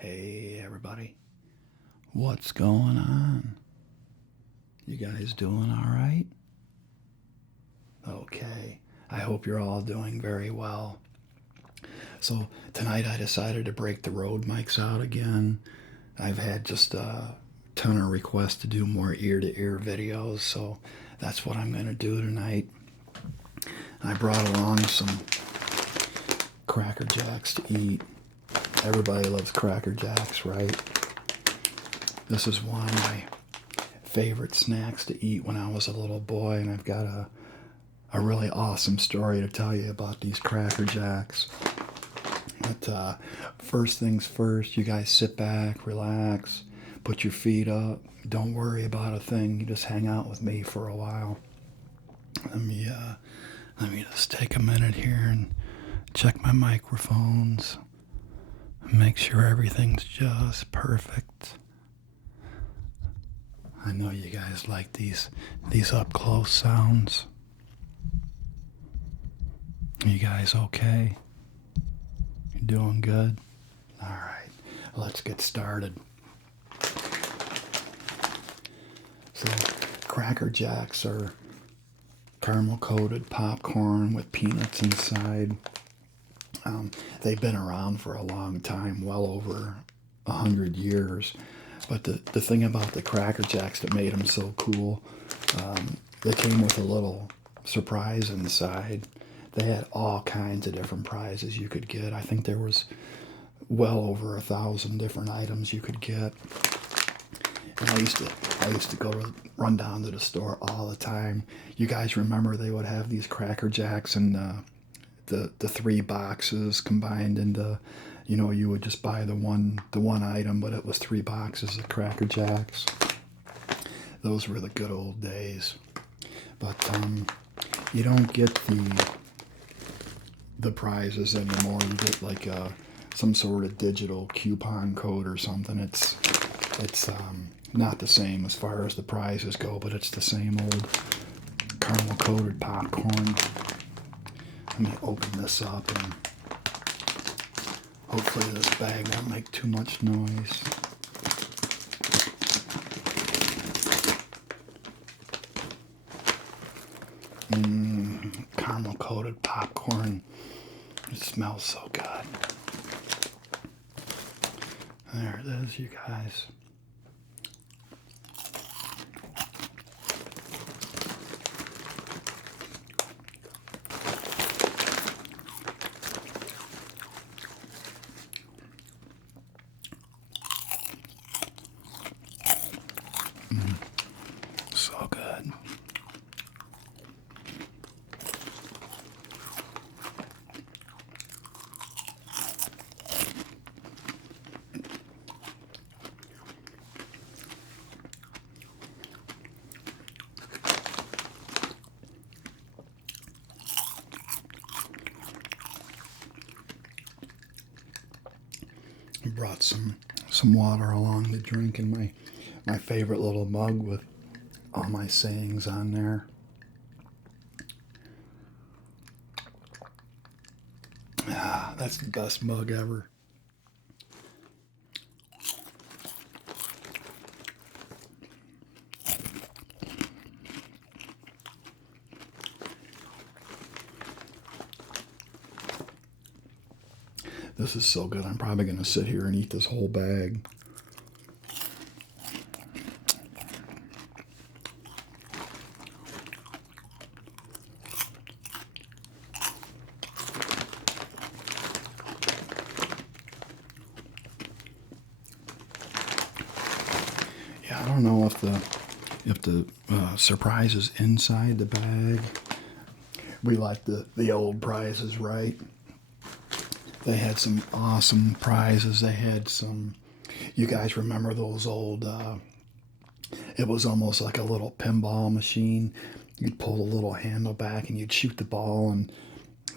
Hey everybody, what's going on? You guys doing all right? Okay, I hope you're all doing very well. So tonight I decided to break the road mics out again. I've had just a ton of requests to do more ear-to-ear videos, so that's what I'm going to do tonight. I brought along some Cracker Jacks to eat. Everybody loves Cracker Jacks, right? This is one of my favorite snacks to eat when I was a little boy, and I've got a really awesome story to tell you about these Cracker Jacks. But first things first, you guys sit back, relax, put your feet up. Don't worry about a thing. You just hang out with me for a while. Let me just take a minute here and check my microphones. Make sure everything's just perfect. I know you guys like these up close sounds. You guys okay? You doing good? All right, let's get started. So, Cracker Jacks are caramel coated popcorn with peanuts inside. They've been around for a long time, well over 100 years. But the thing about the Cracker Jacks that made them so cool, they came with a little surprise inside. They had all kinds of different prizes you could get. I think there was well over 1,000 different items you could get. And I used to run down to the store all the time. You guys remember they would have these Cracker Jacks and the three boxes combined into, you would just buy the one item, but it was 3 boxes of Cracker Jacks. Those were the good old days. But you don't get the prizes anymore. You get like some sort of digital coupon code or something. It's not the same as far as the prizes go, but it's the same old caramel coated popcorn. Let me open this up and hopefully this bag won't make too much noise. Caramel coated popcorn. It smells so good. There it is, you guys. So good. I brought some water along to drink in my favorite little mug with all my sayings on there. That's the best mug ever. This is so good. I'm probably going to sit here and eat this whole bag. Yeah, I don't know if the surprise is inside the bag. We like the old prizes, right? They had some awesome prizes. They had some, you guys remember those old, it was almost like a little pinball machine. You'd pull the little handle back and you'd shoot the ball and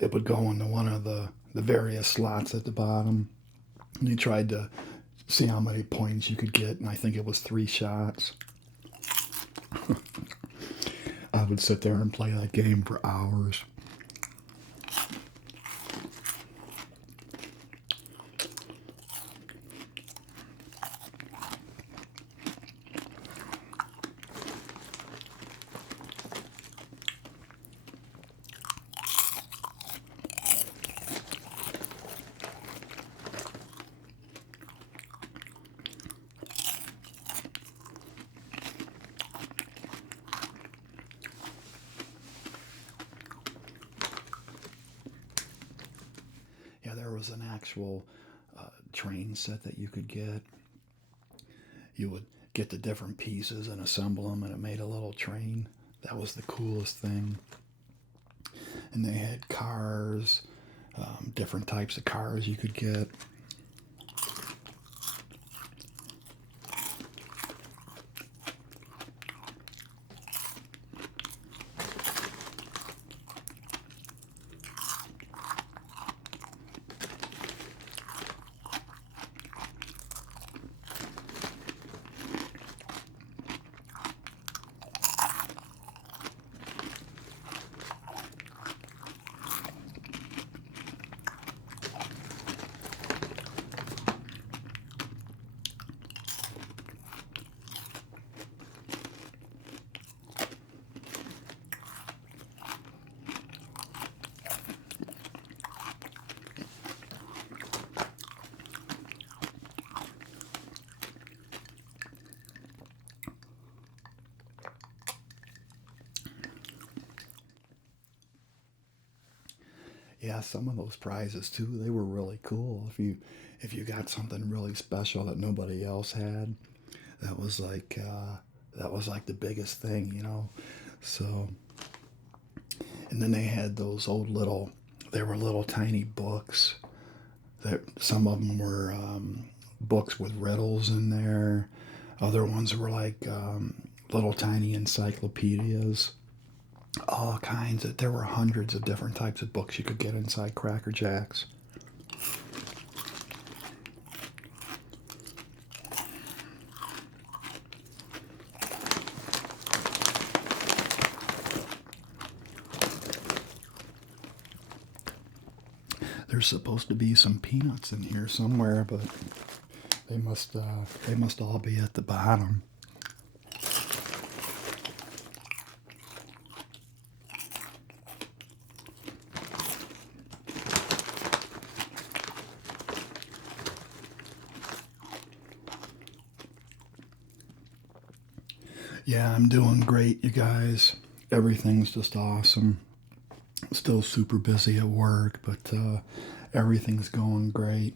it would go into one of the various slots at the bottom. And you tried to see how many points you could get, and I think it was 3 shots. I would sit there and play that game for hours. was an actual train set that you could get. You would get the different pieces and assemble them, and it made a little train. That was the coolest thing. And they had cars, different types of cars you could get. Yeah, some of those prizes too, they were really cool. If you got something really special that nobody else had, that was like the biggest thing, you know. So, and then they had those they were little tiny books. That some of them were books with riddles in there. Other ones were like little tiny encyclopedias. All kinds of. There were hundreds of different types of books you could get inside Cracker Jacks. There's supposed to be some peanuts in here somewhere, but they must all be at the bottom. Yeah, I'm doing great, you guys. Everything's just awesome. Still super busy at work, but everything's going great.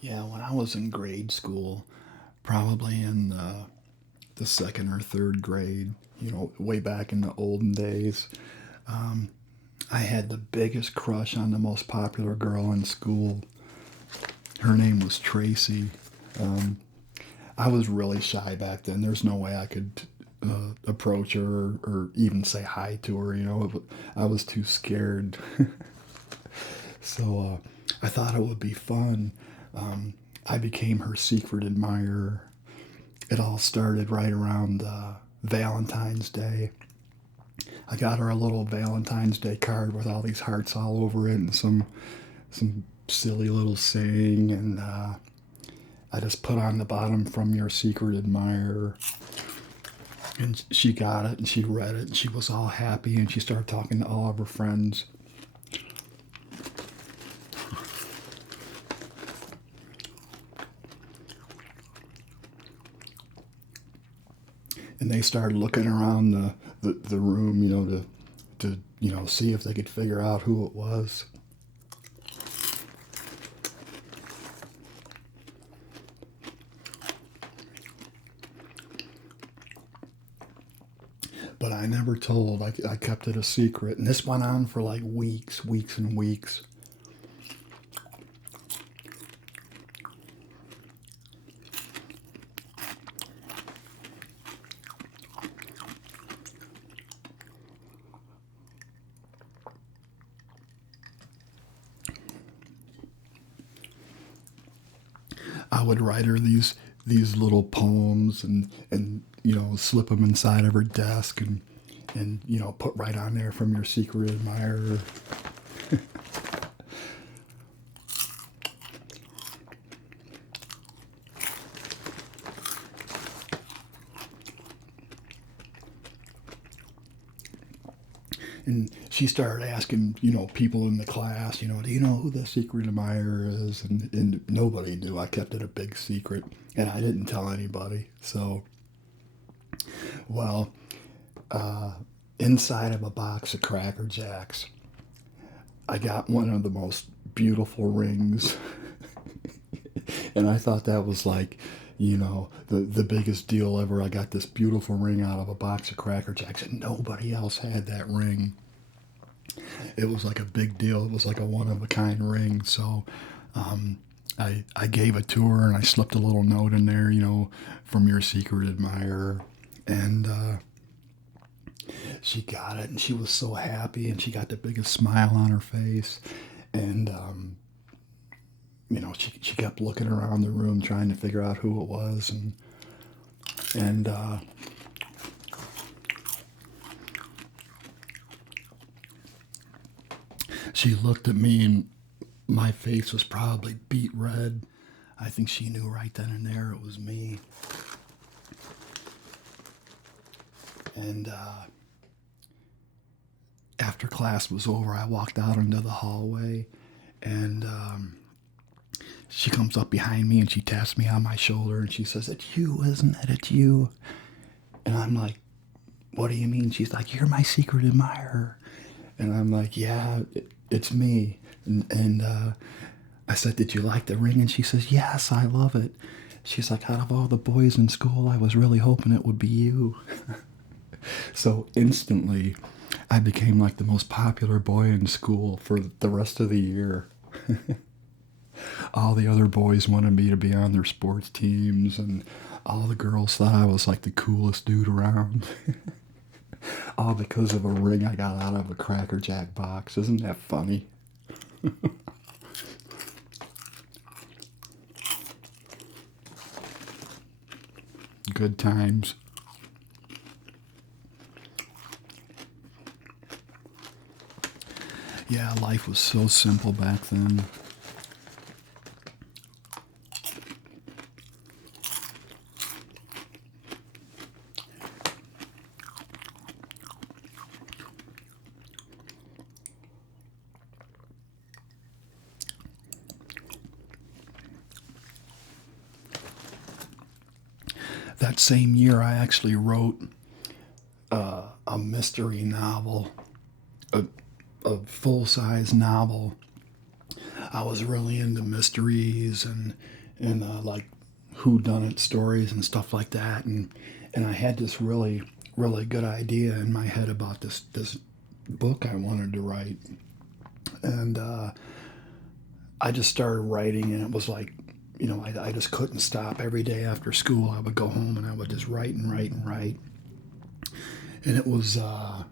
Yeah, when I was in grade school, probably in the second or third grade, you know, way back in the olden days, I had the biggest crush on the most popular girl in school. Her name was Tracy. Um, I was really shy back then. There's no way I could approach her or even say hi to her. You know, I was too scared. So I thought it would be fun. I became her secret admirer. It all started right around Valentine's Day. I got her a little Valentine's Day card with all these hearts all over it and some silly little saying, and I just put on the bottom, "From your secret admirer." And she got it and she read it and she was all happy and she started talking to all of her friends. And they started looking around the room, you know, to see if they could figure out who it was. But I never told. I kept it a secret, and this went on for like weeks and weeks. I would write her these little poems and slip them inside of her desk and put right on there from your secret admirer. And she started asking, people in the class, do you know who the secret admirer is? And nobody knew. I kept it a big secret, and I didn't tell anybody. So, well, inside of a box of Cracker Jacks, I got one of the most beautiful rings. And I thought that was like, the biggest deal ever. I got this beautiful ring out of a box of Cracker Jacks, and nobody else had that ring. It was like a big deal. It was like a one-of-a-kind ring. So I gave it to her, and I slipped a little note in there, from your secret admirer. And she got it, and she was so happy, and she got the biggest smile on her face. And she kept looking around the room trying to figure out who it was, and she looked at me, and my face was probably beet red. I think she knew right then and there it was me. And after class was over, I walked out into the hallway, and she comes up behind me and she taps me on my shoulder and she says, "It's you, isn't it? It's you." And I'm like, "What do you mean?" She's like, "You're my secret admirer." And I'm like, "Yeah, it's me." And I said, "Did you like the ring?" And she says, "Yes, I love it." She's like, "Out of all the boys in school, I was really hoping it would be you." So instantly, I became like the most popular boy in school for the rest of the year. All the other boys wanted me to be on their sports teams, and all the girls thought I was like the coolest dude around. All because of a ring I got out of a Cracker Jack box. Isn't that funny? Good times. Yeah, life was so simple back then. That same year, I actually wrote a mystery novel, a full-size novel. I was really into mysteries and like whodunit stories and stuff like that, and I had this really good idea in my head about this book I wanted to write, and I just started writing, and it was like, I just couldn't stop. Every day after school, I would go home and I would just write and write and write, and it was a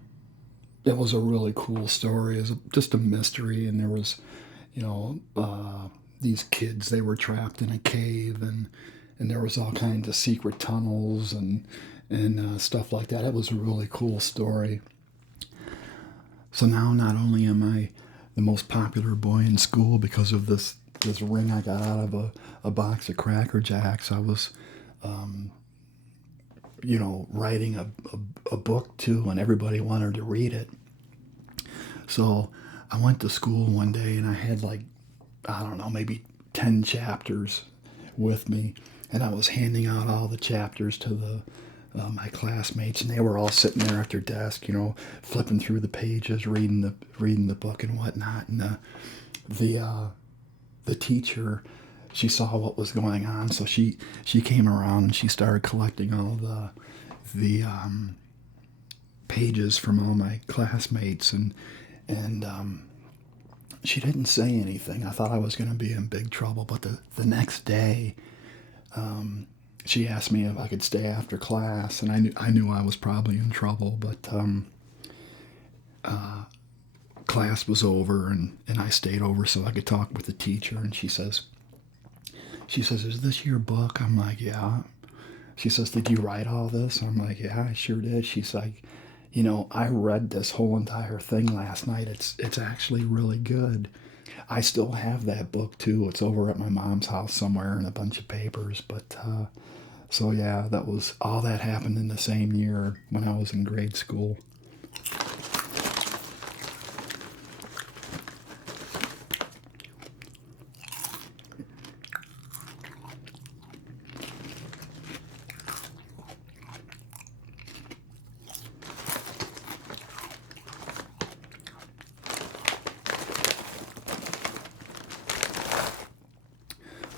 really cool story. It was just a mystery, and there was, these kids. They were trapped in a cave, and there was all kinds of secret tunnels and stuff like that. It was a really cool story. So now, not only am I the most popular boy in school because of this ring I got out of a box of Cracker Jacks, I was writing a book too, and everybody wanted to read it. So I went to school one day, and I had like, I don't know, maybe 10 chapters with me, and I was handing out all the chapters to my classmates, and they were all sitting there at their desk, flipping through the pages, reading the book and whatnot. And the teacher, she saw what was going on, so she came around and she started collecting all the pages from all my classmates, and she didn't say anything. I thought I was going to be in big trouble, but the next day, she asked me if I could stay after class, and I knew I was probably in trouble, but class was over, and I stayed over so I could talk with the teacher, and she says, She says, "Is this your book?" I'm like, "Yeah." She says, "Did you write all this?" I'm like, "Yeah, I sure did." She's like, "I read this whole entire thing last night. It's actually really good." I still have that book too. It's over at my mom's house somewhere in a bunch of papers. But so yeah, that was all that happened in the same year when I was in grade school.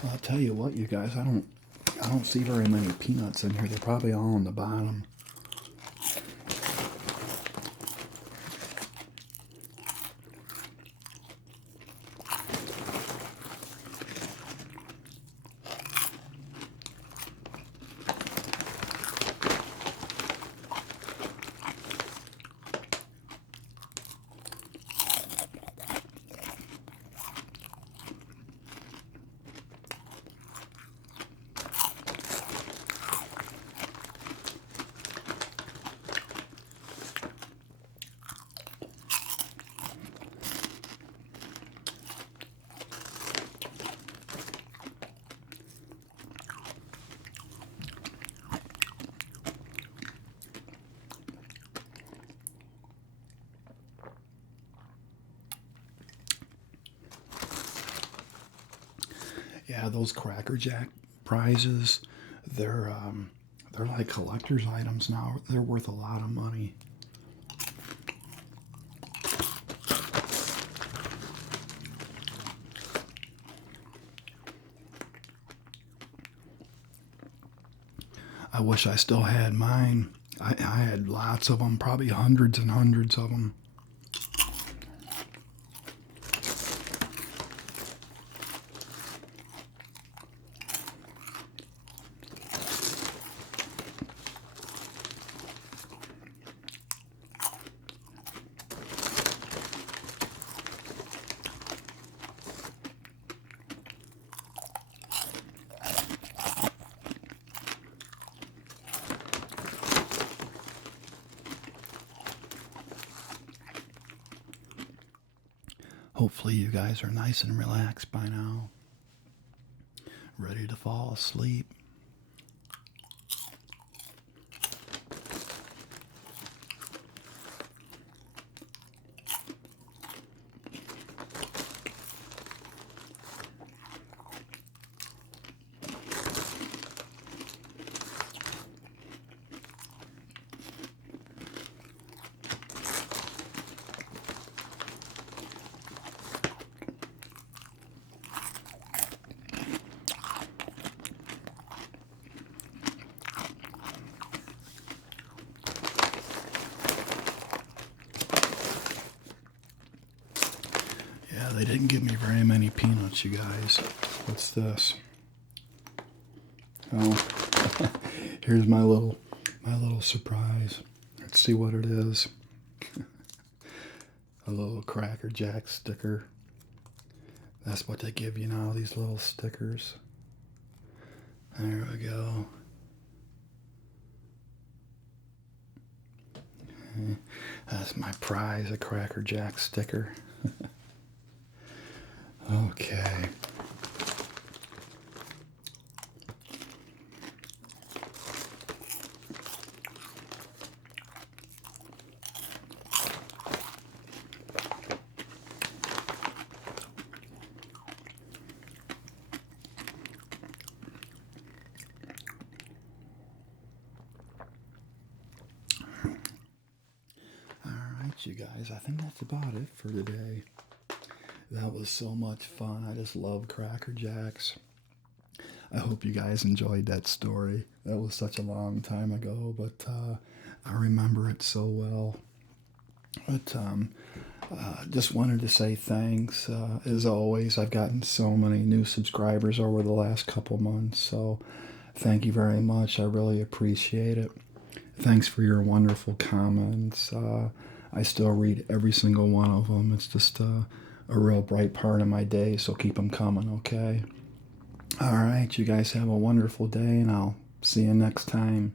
Well, I'll tell you what, you guys, I don't see very many peanuts in here. They're probably all on the bottom. Yeah, those Cracker Jack prizes, they're um, they're like collector's items now. They're worth a lot of money. I wish I still had mine. I had lots of them, probably hundreds and hundreds of them. Hopefully, you guys are nice and relaxed by now, ready to fall asleep. Yeah, they didn't give me very many peanuts, you guys. What's this? Oh, here's my little surprise. Let's see what it is. A little Cracker Jack sticker. That's what they give you now, these little stickers. There we go. That's my prize, a Cracker Jack sticker. Okay. All right, you guys, I think that's about it for today. That was so much fun. I just love Cracker Jacks. I hope you guys enjoyed that story. That was such a long time ago, but I remember it so well. But just wanted to say thanks. As always, I've gotten so many new subscribers over the last couple months, so thank you very much. I really appreciate it. Thanks for your wonderful comments. I still read every single one of them. It's just a real bright part of my day, so keep them coming, okay? All right, you guys have a wonderful day, and I'll see you next time.